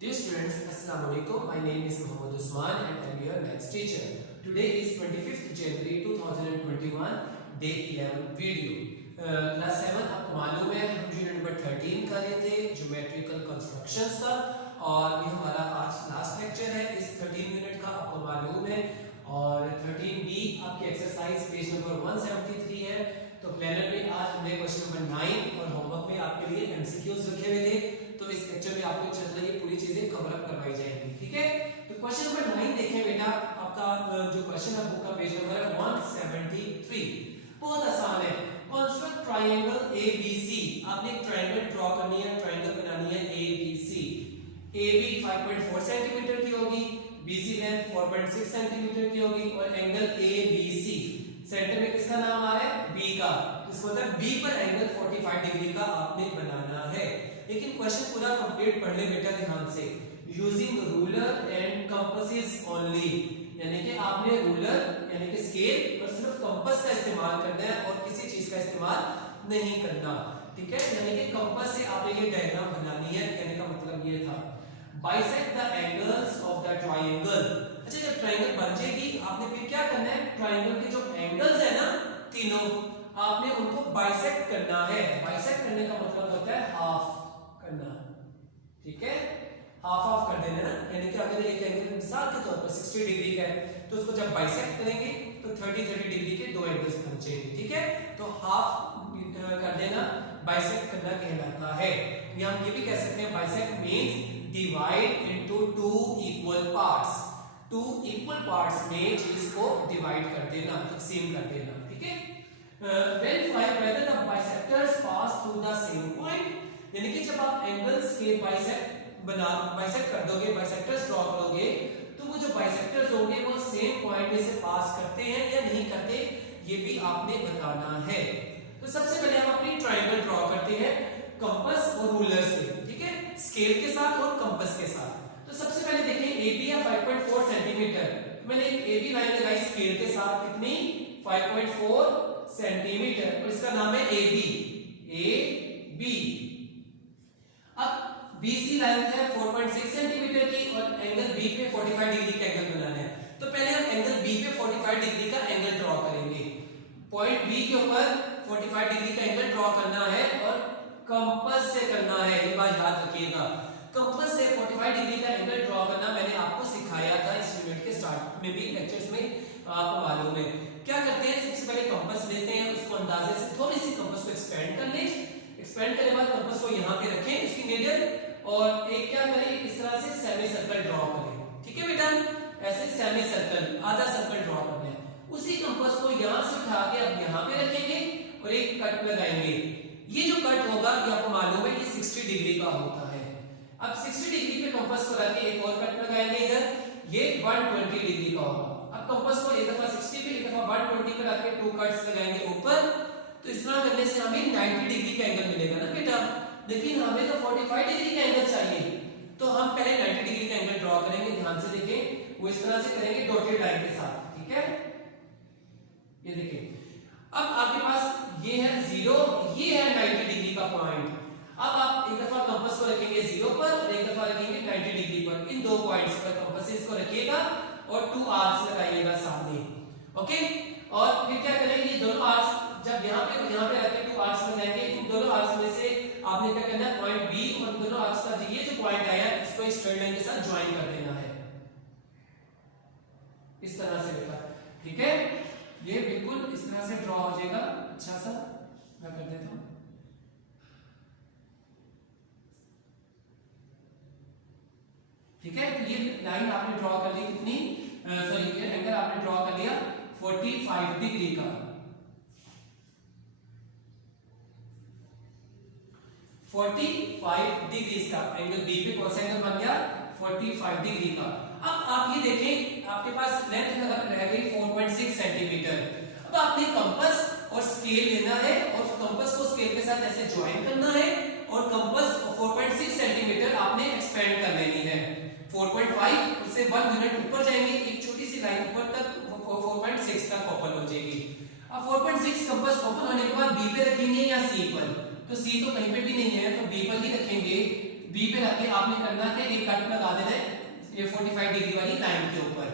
Dear students, Assalamu alaikum. My name is Muhammad Usman and I am your maths teacher. Today is 25th January 2021, day 11 video. Class 7 आपको मालूम है हम unit number 13 कर रहे थे geometrical constructions का और ये हमारा आज लास्ट लेक्चर है इस 13 यूनिट का आपको मालूम है। और 13B आपकी एक्सरसाइज पेज नंबर 173 है। तो प्लानर में आज हमने क्वेश्चन नंबर 9 और होमवर्क में आपके लिए एमसीक्यूज रखे हुए थे। तो इस लेक्चर में आपको चल रही पूरी चीजें कवर अप करवाई जाएंगी, ठीक है। तो क्वेश्चन नंबर 9 देखें बेटा, आपका जो क्वेश्चन है बुक का पेज नंबर है 173। बहुत आसान है। Construct triangle ABC. आपने एक ट्रायंगल ड्रॉ करनी है, ट्रायंगल बनानी है एबीसी। AB 5.4 सेंटीमीटर की होगी, BC लेंथ 4.6 सेंटीमीटर की होगी और एंगल ABC सेंटर में किसका नाम आ रहा है? B का। इसका मतलब B पर एंगल 45 डिग्री का आपने बनाना है। लेकिन क्वेश्चन पूरा कंप्लीट पढ़ ले बेटा ध्यान से। Using ruler and compasses only, यानी कि आपने रूलर यानी कि स्केल और सिर्फ कंपास का इस्तेमाल करना है और किसी चीज का इस्तेमाल नहीं करना, ठीक है। यानी कि कंपास से आपने ये डायग्राम बनानी है, कहने का मतलब ये था। Bisect the angles of the triangle. अच्छा, जब ट्रायंगल बन जाएगी आपने फिर क्या करना है? ट्रायंगल के जो एंगल्स है ना तीनों, आपने उनको बाइसेक्ट करना है। बाइसेक्ट करने का मतलब होता है हाफ करना, ठीक है। हाफ हाफ कर देना ना, यानी कि अगर एक एंगल मिसाल के तौर पर 60 डिग्री का है तो उसको जब बाइसेक्ट करेंगे तो 30 डिग्री के दो एंगल्स बन जाएंगे, ठीक है। तो हाफ कर देना बाइसेक्ट करना कहलाता है। या हम ये भी कह सकते हैं bisect means divide into two equal parts. Two equal parts में चीज को डिवाइड कर देना, तकसीम कर देना, ठीक है। Verify whether the bisectors pass through the same point, यानी कि जब आप एंगल्स के बाइसेक्ट कर दोगे, बाइसेक्टर्स ड्रॉ करोगे तो वो जो बाइसेक्टर्स होंगे वो सेम पॉइंट में से पास करते हैं या नहीं करते, ये भी आपने बताना है। तो सबसे पहले हम अपनी ट्रायंगल ड्रॉ करते हैं कंपास और रूलर से, ठीक है, स्केल के साथ और कंपास के साथ। तो सबसे पहले देखें AB है 5.4 सेंटीमीटर। मैंने एक AB लाइन लगाई स्केल के साथ, कितनी? 5.4 सेंटीमीटर और इसका नाम है AB। अब BC लाइन है 4.6 सेंटीमीटर की और एंगल B पे 45 डिग्री का एंगल बनाना है। तो पहले हम एंगल B पे 45 डिग्री का एंगल ड्रॉ करेंगे। पॉइंट B के ऊपर 45 डिग्री का एंगल ड्रॉ करना है और कंपास से करना है, ये बात याद रखिएगा। कंपास से 45 डिग्री का एंगल ड्रॉ करना मैंने आपको सिखाया था इस यूनिट के स्टार्ट में भी, लेक्चर्स में आपको मालूम है। क्या करते हैं? सबसे पहले कंपास लेते हैं, उसको अंदाजे से थोड़ी सी कंपास को एक्सपेंड कर लें। एक्सपेंड करने के बाद कंपास को यहाँ पे रखें इसकी नीडल और एक क्या करें, इस तरह से सेमी सर्कल ड्रॉ करें, ठीक है बेटा। ऐसे सेमी सर्कल, आधा सर्कल ड्रॉ करना है। उसी कंपास को यहाँ से उठा के अब यहाँ पे रखेंगे और एक कट लगाएंगे। ये जो कट होगा ये आपको मालूम है ये 60 डिग्री का होता है। अब 60 डिग्री पे कंपास को रख के एक और कट लगाएंगे इधर, ये 120 डिग्री का होगा। अब कंपास को एक दफा 60 पे एक दफा 120 पे रख के टू कट्स लगाएंगे ऊपर। तो इस तरह करने से हमें 90 डिग्री का एंगल मिलेगा ना बेटा, लेकिन हमें तो 45 डिग्री का एंगल चाहिए। तो हम पहले 90 डिग्री का एंगल ड्रॉ करेंगे, ध्यान से देखें। वो इस तरह से करेंगे डॉटेड लाइन के साथ, ठीक है। ये देखिए, अब आपके पास ये है 0, ये है 90 डिग्री का पॉइंट। अब आप एक दफा कंपास को रखेंगे 0 पर और एक दफा रखेंगे 90 डिग्री पर। इन दो पॉइंट्स पर कंपासेस को रखिएगा और 2 आर्क्स लगाइएगा सामने, ओके। और फिर क्या करेंगे, दोनों आर्क्स जब यहाँ पे रखे 2 आर्क्स लगाएंगे। इन दोनों आर्क्स में से आपने क्या करना है, पॉइंट B और दोनों आर्क्स का ये जो पॉइंट आया है इसको इस स्ट्रेट लाइन के साथ ज्वाइन कर देना है, इस तरह से बेटा, ठीक है। ये बिल्कुल इस तरह से ड्रॉ हो जाएगा। अच्छा सा मैं कर देता हूं, ठीक है। तो ये लाइन आपने ड्रॉ कर ली, कितनी सॉरी ये एंगल आपने ड्रॉ कर लिया 45 डिग्री का। 45 डिग्री का एंगल B पे कौन सा एंगल बन गया? 45 डिग्री का। अब आप ये देखें, आपके पास लेंथ रह गई 4.6 सेंटीमीटर। अब आपने कंपास और स्केल लेना है और कंपास को स्केल के साथ ऐसे ज्वाइन करना है और कंपास 4.6 सेंटीमीटर आपने एक्सपेंड कर लेनी है। 4.5 उससे 1 यूनिट ऊपर जाएंगे, एक छोटी सी लाइन ऊपर तक 4.6 तक ओपन हो जाएगी। अब 4.6 कंपास ओपन होने के बाद B पे रखेंगे या C पर? तो C तो कहीं पे भी नहीं है तो B पर ही रखेंगे। बी पे रख के आपने करना है एक कट लगा देना है ये 45 डिग्री वाली लाइन के ऊपर।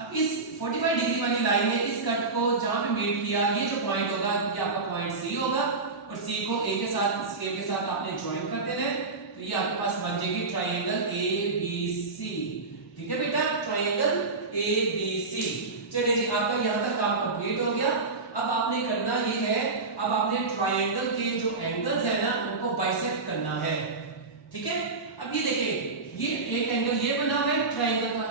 अब इस 45 डिग्री वाली लाइन में इस कट को जहां पे मीट किया ये जो पॉइंट होगा ये आपका पॉइंट सी होगा और सी को ए के साथ स्केल के साथ आपने ज्वाइन कर देना है। तो ये आपके पास बन जाएगी ट्रायंगल ए बी सी। ठीक है बेटा, ट्रायंगल ए बी सी। चलिए जी, आपका यहां तक काम कंप्लीट हो गया। अब आपने करना ये है, अब आपने ट्रायंगल के जो एंगल्स है ना उनको बाइसेक्ट करना है। ठीक है, अब ये देखिए ये एक एंगल ये बना हुआ है ट्रायंगल का।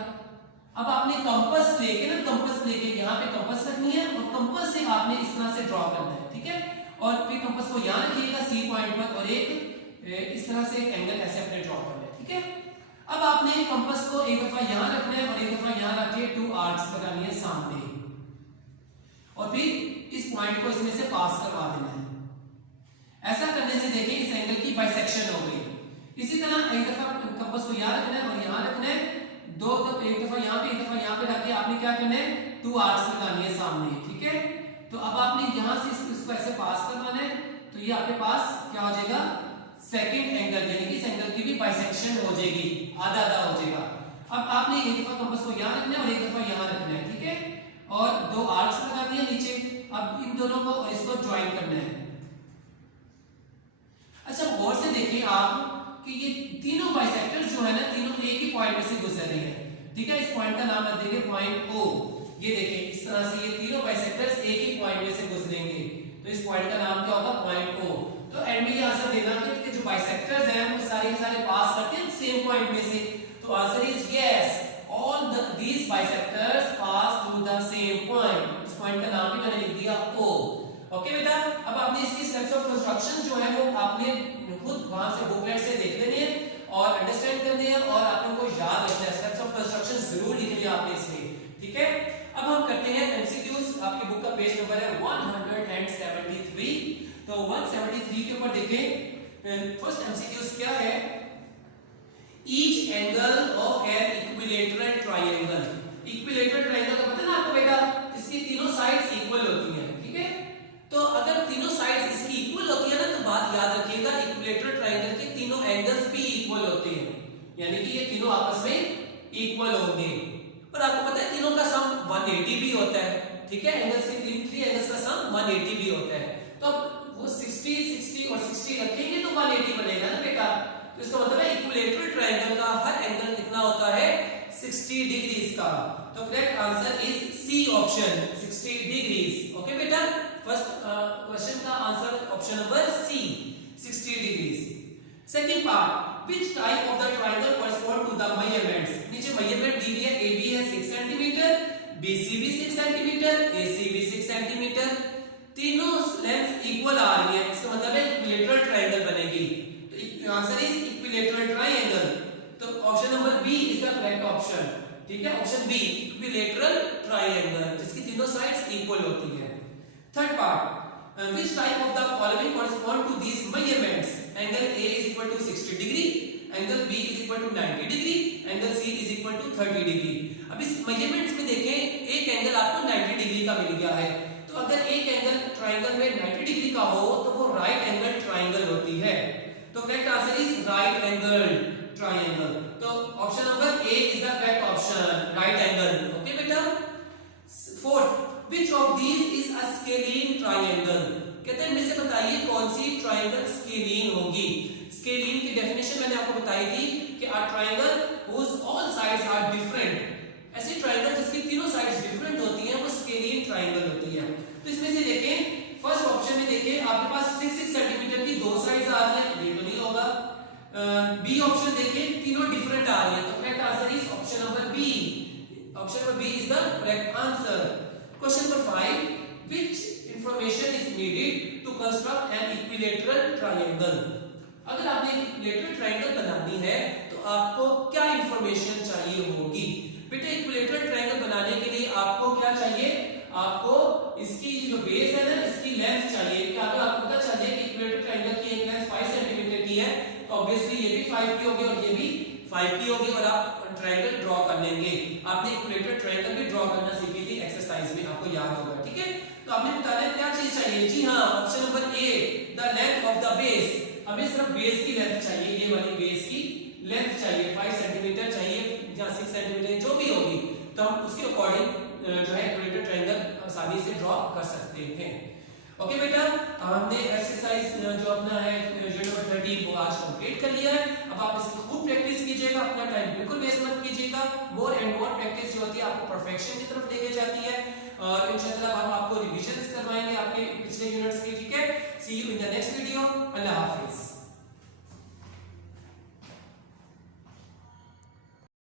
अब आपने कंपास लेके ना, कंपास लेके यहाँ पे कंपास रखनी है और कंपास से आपने इस तरह से ड्रॉ करना है। ठीक है, और फिर कंपास को यहाँ रखिएगा सी पॉइंट पर और एक इस तरह से एंगल ऐसे अपने ड्रॉ करना है। ठीक है, अब आपने कंपास को एक दफा यहाँ रखना है और एक दफा यहाँ रख के 2 आर्क्स लगानी है सामने और फिर इस पॉइंट को इसमें से पास करवा देना है। ऐसा करने से देखिए इस एंगल की बाइसेक्शन हो गई। इसी तरह एक दफा कंपास को यहाँ रखना है और यहाँ रखना है, दो दफा एक दफा यहाँ पे एक दफा यहाँ पे रख के आपने क्या करना है 2 आर्क्स लगानी है सामने। ठीक है, तो अब आपने यहाँ से इसको ऐसे पास करवाना है तो ये आपके पास क्या हो जाएगा सेकंड एंगल, यानी कि इस एंगल की भी बाइसेक्शन हो जाएगी, आधा आधा हो जाएगा। अब आपने एक दफा कंपास को यहाँ रखना है और एक दफा यहाँ रखना है। ठीक है, और 2 आर्क्स लगा दिए नीचे। अब इन दोनों को और इसको ज्वाइन करना है। अच्छा, गौर से देखिए आप कि ये तीनों बाइसेक्टर्स जो है ना तीनों एक ही पॉइंट में से गुजर रहे हैं। ठीक है, इस पॉइंट का नाम रख देंगे पॉइंट ओ। ये देखिए इस तरह से ये तीनों बाइसेक्टर्स एक ही पॉइंट में से गुजरेंगे तो इस पॉइंट का नाम क्या होगा पॉइंट ओ। तो एंड में ये आंसर देना कि जो बाइसेक्टर्स हैं वो सारे के सारे पास करते हैं सेम पॉइंट में से। तो answer is yes, all these bisectors pass through the same point. इस पॉइंट का नाम भी मैंने लिख दिया ओ। ओके बेटा, अब आपने इसकी स्टेप्स ऑफ कंस्ट्रक्शन जो है वो आपने खुद वहां से बुकलेट से देख लेनी है और अंडरस्टैंड करनी है और आपने को याद रखना है। स्टेप्स ऑफ कंस्ट्रक्शन जरूर लिखनी है आपने इसमें। ठीक है, अब हम करते हैं एमसीक्यूज। आपके बुक का पेज नंबर है 173। तो 173 के ऊपर देखें, फर्स्ट एमसीक्यूज क्या है, each angle of an equilateral triangle. Equilateral triangle का पता है ना आपको बेटा, इसकी तीनों साइड्स इक्वल होती हैं। ठीक है, तो अगर तीनों साइड्स इसकी इक्वल होती है ना तो बात याद रखिएगा इक्विलैटरल ट्रायंगल के तीनों एंगल्स भी इक्वल होते हैं, यानी कि ये तीनों आपस में इक्वल होंगे। पर आपको पता है तीनों का सम 180 भी होता है। ठीक है, एंगल्स के तीन एंगल्स का सम 180 भी होता है। तो वो 60 60 और 60 रखेंगे तो 180 बनेगा ना बेटा। तो इसका मतलब है इक्विलैटरल ट्रायंगल का हर एंगल कितना होता है 60 डिग्रीज का। तो correct answer is C option 60 degrees. Okay बेटा, फर्स्ट क्वेश्चन का answer option number C 60 degrees. Second part, which type of the triangle correspond to the measurements। नीचे मेजरमेंट दी हुई है, AB है 6 सेंटीमीटर, BC भी 6 सेंटीमीटर, AC भी 6 centimetre, तीनों length equal आ रही है। इसका मतलब है इक्विलैटरल ट्रायंगल बनेगी। तो आंसर इज इक्विलैटरल ट्रायंगल। तो option number B is the correct option. ठीक है, ऑप्शन बी इक्विलैटरल ट्रायंगल जिसकी तीनों साइड्स इक्वल होती है। Third part, which type of the following correspond to these measurements। angle A is equal to 60 degree, angle B is equal to 90 degree, angle C is equal to 30 degree। अब इस measurements में देखें एक angle आपको 90 degree का मिल गया है। तो अगर एक एंगल ट्रायंगल में 90 डिग्री का हो तो वो राइट एंगल ट्रायंगल होती है। तो correct answer is right angle triangle. तो option number A is the correct option, right angle. Okay बेटा, fourth, which of these is a scalene triangle। कहते हैं इनमें से बताइए कौन सी ट्रायंगल स्केलीन होगी। स्केलीन की डेफिनेशन मैंने आपको बताई थी कि a triangle whose all sides are different। ऐसी ट्रायंगल जिसकी तीनों साइड्स डिफरेंट होती हैं वो स्केलीन ट्रायंगल होती है। तो इसमें से देखें फर्स्ट ऑप्शन में देखें आपके पास 6 सेंटीमीटर की दो साइड्स आ रही है, ये तो नहीं होगा। बी ऑप्शन देखें तीनों डिफरेंट आ रही है, तो correct answer is option number B. Option number B is the correct answer. Question number 5, which information is needed to construct an equilateral triangle। अगर आपने एक इक्विलैटरल ट्रायंगल बनानी है तो आपको क्या इंफॉर्मेशन चाहिए होगी। बेटा इक्विलैटरल ट्रायंगल बनाने के लिए आपको क्या चाहिए, आपको इसकी जो बेस है ना इसकी लेंथ चाहिए। कि अगर आपको पता चले कि इक्विलैटरल ट्रायंगल की एक लेंथ 5 सेंटीमीटर की है तो ऑब्वियसली ये भी 5 की होगी और ये भी 5 की होगी और आप ट्रायंगल ड्रॉ कर लेंगे। आपने इक्विलैटरल ट्रायंगल भी ड्रॉ करना सीखी थी एक्सरसाइज में, आपको याद होगा। ठीक है, तो आपने बताना है क्या चीज चाहिए। जी हाँ, option number A the length of the base. हमें सिर्फ बेस की लेंथ चाहिए, ये वाली बेस की लेंथ चाहिए 5 सेंटीमीटर चाहिए या 6 सेंटीमीटर जो भी होगी, तो हम उसके अकॉर्डिंग जो है इक्विलेटरल ट्रायंगल आसानी से ड्रॉ कर सकते हैं। ओके बेटा, हमने एक्सरसाइज जो अपना है यूनिट नंबर 13 वो आज कंप्लीट कर लिया है। अब आप इसकी खूब प्रैक्टिस कीजिएगा, अपना टाइम बिल्कुल वेस्ट मत कीजिएगा। मोर एंड मोर प्रैक्टिस जो होती है आपको परफेक्शन की तरफ लेके जाती है, और इंशाल्लाह हम आपको रिविजन्स करवाएंगे आपके पिछले यूनिट्स के। ठीक है, see you in the next video. अल्लाह हाफिज।